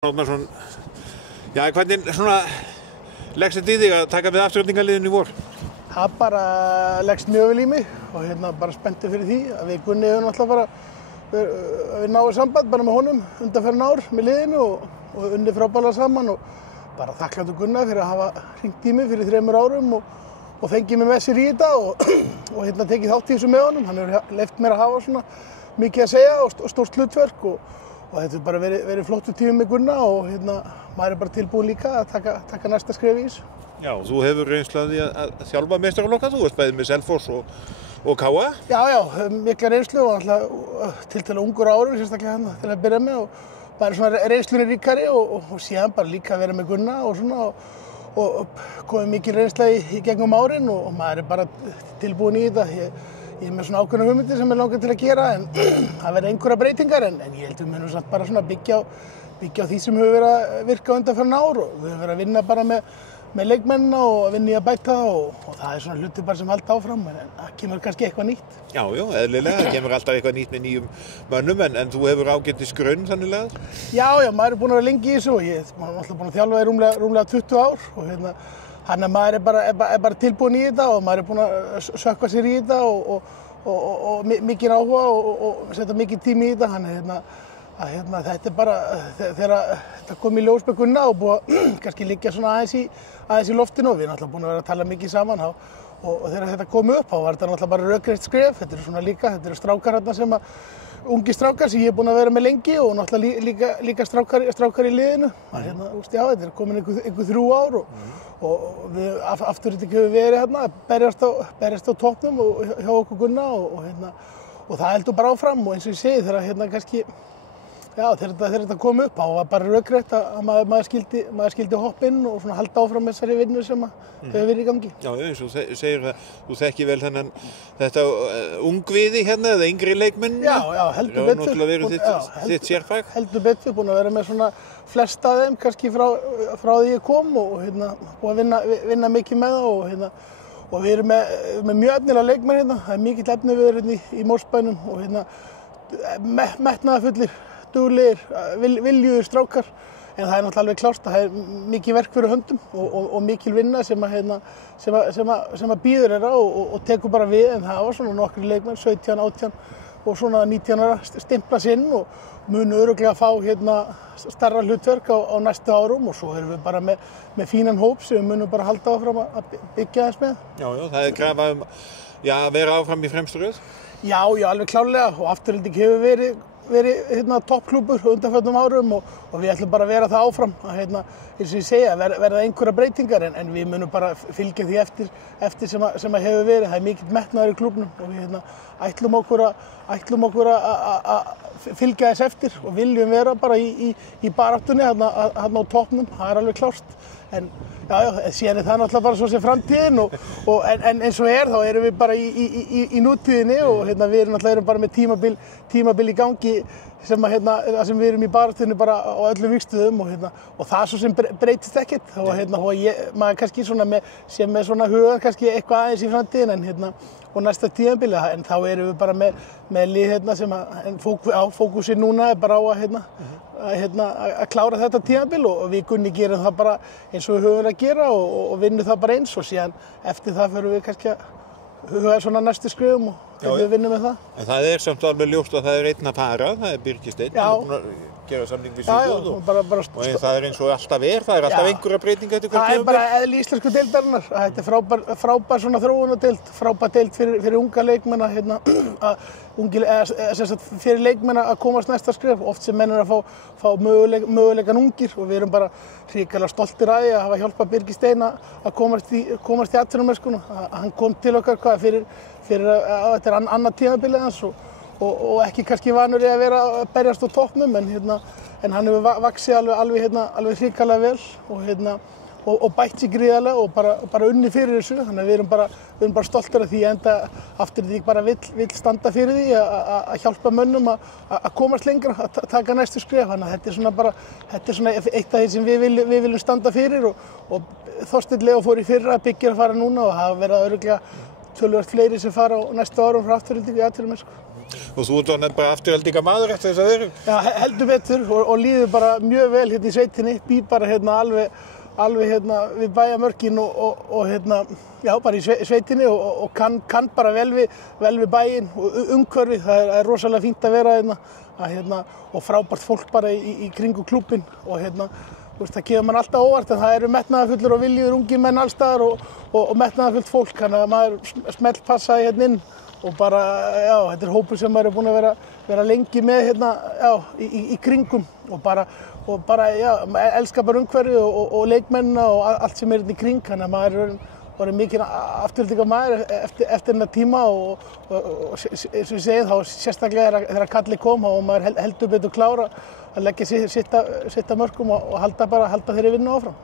Árnason, já, hvernig svona leggst þetta í þig að taka við Aftureldingarliðinu í vor? Það bara leggst mjög vel í mig og bara spenntur fyrir því að við Gunni höfum náttúrulega bara við náum samband bara með honum undanfarin ár með liðinu og unnið frábærlega saman og bara þakklátur Gunna fyrir að hafa hringt í mig fyrir 3 árum og fengið mig með sér í þetta og tekið þátt í þessu með honum. Hann hefur leyft mér að hafa svona mikið að segja og stórt hlutverk og þetta hefur bara verið flottur tími með Gunna og maður bara tilbúinn líka að taka næsta skref í þessu. Já, þú hefur reynslu af því að þjálfa meistaraflokka, þú ert bæði með Selfoss og KA? Já, mikla reynslu og alltaf tiltölulega ungur árum sérstaklega til að byrja með og bara svona reynslunni ríkari og síðan bara líka að vera með Gunna og svona og komið mikil reynsla í gegnum árin og maður bara tilbúinn í þetta. Ég með svona ákveðna hugmyndir sem langar til að gera en það verða einhverja breytingar en ég held við munum samt bara svona byggja á því sem hefur verið að virka undanfarin ár og við höfum verið að vinna bara með leikmennina og að vinna í að bæta og það er svona hluti bara sem halda áfram en það kemur kannski eitthvað nýtt. Já, eðlilega, það kemur alltaf eitthvað nýtt með nýjum mönnum en þú hefur ágætis grunn sannilega? Já, maður er búinn að vera lengi í þessu og ég er alltaf búinn að þjálfa í rúmlega 20 ár og þannig að maður er bara tilbúinn í þetta og maður er búinn að sökkva sér í þetta og mikinn áhuga og setja mikinn tími í þetta. Þannig að þetta er bara, þegar þetta kom í ljós með Gunna og búið að kannski liggja svona aðeins í loftinu og við erum alltaf búin að vera að tala mikið saman og þegar þetta kom upp þá var þetta náttúrulega bara rökrétt skref. Þetta eru svona líka, þetta eru strákar þarna ungi strákar sem ég er búinn að vera með lengi og náttúrulega líka strákar í liðinu. Þetta er komin einhver 3 ár og við Afturelding hefur verið hérna að berjast á toppnum og hjá okkur Gunna og það heldur bara áfram og eins og ég segi þegar kannski þegar þetta kom upp þá var bara rökrétt að maður skildi hoppa inn og svona halda áfram með þessari vinnu sem hefur verið í gangi. Já, eins og segir það, þú þekkir vel þetta ungviði hérna eða yngri leikmennina? Já, heldur betur. Það hefur náttúrulega verið þitt sérfag? Heldur betur, búin að vera með svona flest af þeim kannski frá því ég kom og búin að vinna mikið með það og við erum með mjög efnilega leikmenn hérna. Það er mikill efni við erum í Mósbænum og metnaðarfullir, duglegir, viljuðir strákar en það er náttúrulega alveg klárt að það er mikið verk fyrir höndum og mikil vinna sem að býður þeirra og tekur bara við en það var svona nokkrir leikmenn, 17, 18 og svona 19 ára stimpla sinn og munu örugglega að fá stærra hlutverk á næstu árum og svo erum við bara með fínan hóp sem við munum bara halda áfram að byggja þess með. Já, það er krafa að vera áfram í fremstu röð? Já, alveg klárlega og Afturelding hefur verið toppklúbbur undanförnum árum og við ætlum bara að vera það áfram eins og ég segja, verða einhverja breytingar en við munum bara fylgja því eftir sem að hefur verið. Það er mikill metnaður í klúbbnum og við ætlum okkur að fylgja þess eftir og viljum vera bara í baráttunni hérna á toppnum, það er alveg klárt. En síðan er það náttúrulega bara svo sem framtíðin en eins og þá erum við bara í nútíðinni og við erum bara með tímabil í gangi sem við erum í baráttunni bara á öllum vígstöðum og það svo sem breytist ekkert og maður kannski svona með svona huga kannski eitthvað aðeins í framtíðin og næsta tímabili en þá erum við bara með lið sem fókusinn núna er bara á að klára þetta tímabil og við Gunni gerum það bara eins og við höfum að gera og vinnum það bara eins og síðan eftir það förum við kannski að huga svona næstu skrifum og við vinnum með það. En það er samt alveg ljóst að það er einn að fara, það er Birgir Steinn, hann er búinn að gera samning við Svíþjóð og það er eins og alltaf það er alltaf einhverja breytinga eftir hvert tímabil. Það er bara eðli íslensku deildarinnar, þetta er frábær svona þróunardeild, frábær deild fyrir unga leikmenn fyrir leikmenn að komast næsta skref, oft sem menn að fá möguleikan ungir og við erum bara hrikalega stoltir að því að hafa hjálpað Birgir Steinn að komast í atvinnumennskuna. Hann kom til okkar fyrir þetta er annað tímabilið hans og ekki kannski vanur í að vera að berjast á toppnum en hann hefur vaxið alveg hrikalega vel og bætt sig gríðarlega og bara unnið fyrir þessu þannig að við erum bara stoltir af því enda Afturelding bara vill standa fyrir því að hjálpa mönnum að komast lengra, að taka næstu skref þannig að þetta er svona eitt af því sem við viljum standa fyrir og Þorsteinn Leó fór í fyrra, Byggir að fara núna og það verða örugglega töluvert fleiri sem fara á næstu árum frá Afturelding í atvinnumennsku. Og þú ert orðinn bara afturheldinga maður eftir þess að veru? Já, heldur betur og líður bara mjög vel hérna í sveitinni, býr bara hérna alveg hérna við bæjarmörkin og hérna, já, bara í sveitinni og kann bara vel við bæinn og umhverfið, það er rosalega fínt að vera hérna, og frábært fólk bara í kringu klúbbinn og hérna, það kemur mann alltaf óvart en það eru metnaðarfullir og viljugir ungir menn alls staðar og metnaðarfullt fólk, þannig að maður smellpassaði hérna inn og bara, já, þetta er hópur sem maður er búinn að vera lengi með hérna, já, í kringum og bara, já, elskar bara umhverfið og leikmennina og allt sem er hérna í kring, þannig að maður er mikið afturheldinga maður eftir þennan tíma og eins og ég segi þá sérstaklega þegar kallið kom og maður heldur betur klára að leggja sitt af mörkum og halda þeirri vinnu áfram.